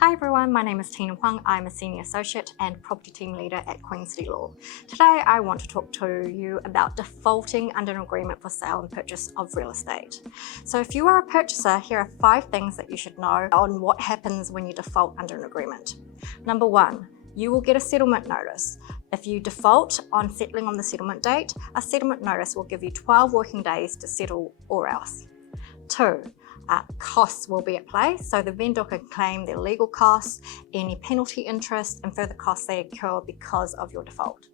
Hi everyone, my name is Tina Huang. I'm a Senior Associate and Property Team Leader at Queen City Law. Today I want to talk to you about defaulting under an agreement for sale and purchase of real estate. So if you are a purchaser, here are 5 things that you should know on what happens when you default under an agreement. Number 1, you will get a settlement notice. If you default on settling on the settlement date, a settlement notice will give you 12 working days to settle or else. 2, costs will be at play, so the vendor can claim their legal costs, any penalty interest, and further costs they incur because of your default.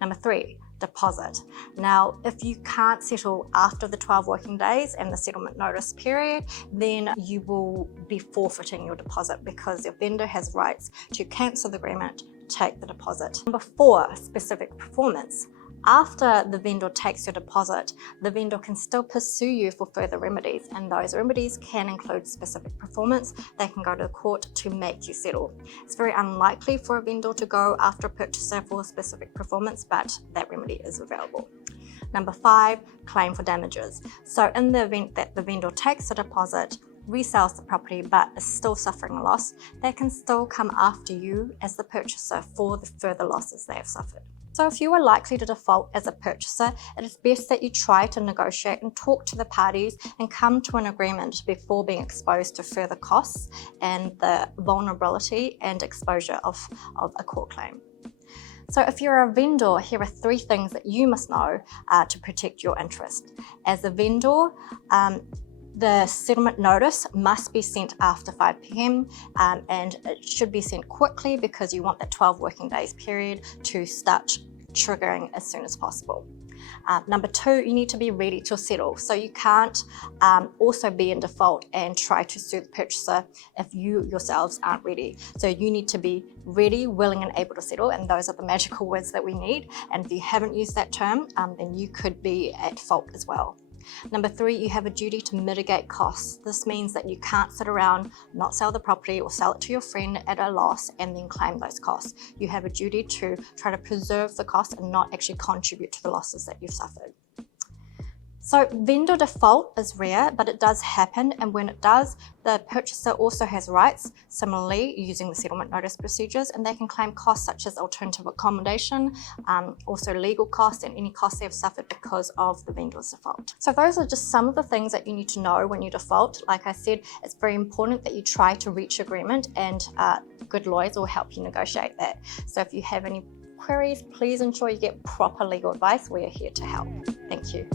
Number 3, deposit. Now, if you can't settle after the 12 working days and the settlement notice period, then you will be forfeiting your deposit because your vendor has rights to cancel the agreement, take the deposit. Number 4, specific performance. After the vendor takes your deposit, the vendor can still pursue you for further remedies, and those remedies can include specific performance. They can go to the court to make you settle. It's very unlikely for a vendor to go after a purchaser for specific performance, but that remedy is available. Number 5, claim for damages. So in the event that the vendor takes the deposit, resells the property but is still suffering a loss, they can still come after you as the purchaser for the further losses they have suffered. So if you are likely to default as a purchaser, it is best that you try to negotiate and talk to the parties and come to an agreement before being exposed to further costs and the vulnerability and exposure of a court claim. So if you're a vendor, here are 3 things that you must know to protect your interest. As a vendor, the settlement notice must be sent after 5 p.m. And it should be sent quickly because you want that 12 working days period to start triggering as soon as possible. Number 2, you need to be ready to settle. So you can't also be in default and try to sue the purchaser if you yourselves aren't ready. So you need to be ready, willing and able to settle, and those are the magical words that we need. And if you haven't used that term, then you could be at fault as well. Number 3, you have a duty to mitigate costs. This means that you can't sit around, not sell the property or sell it to your friend at a loss and then claim those costs. You have a duty to try to preserve the cost and not actually contribute to the losses that you've suffered. So vendor default is rare, but it does happen, and when it does, the purchaser also has rights, similarly using the settlement notice procedures, and they can claim costs such as alternative accommodation, also legal costs and any costs they have suffered because of the vendor's default. So those are just some of the things that you need to know when you default. Like I said, it's very important that you try to reach agreement, and good lawyers will help you negotiate that. So if you have any queries, please ensure you get proper legal advice. We are here to help. Thank you.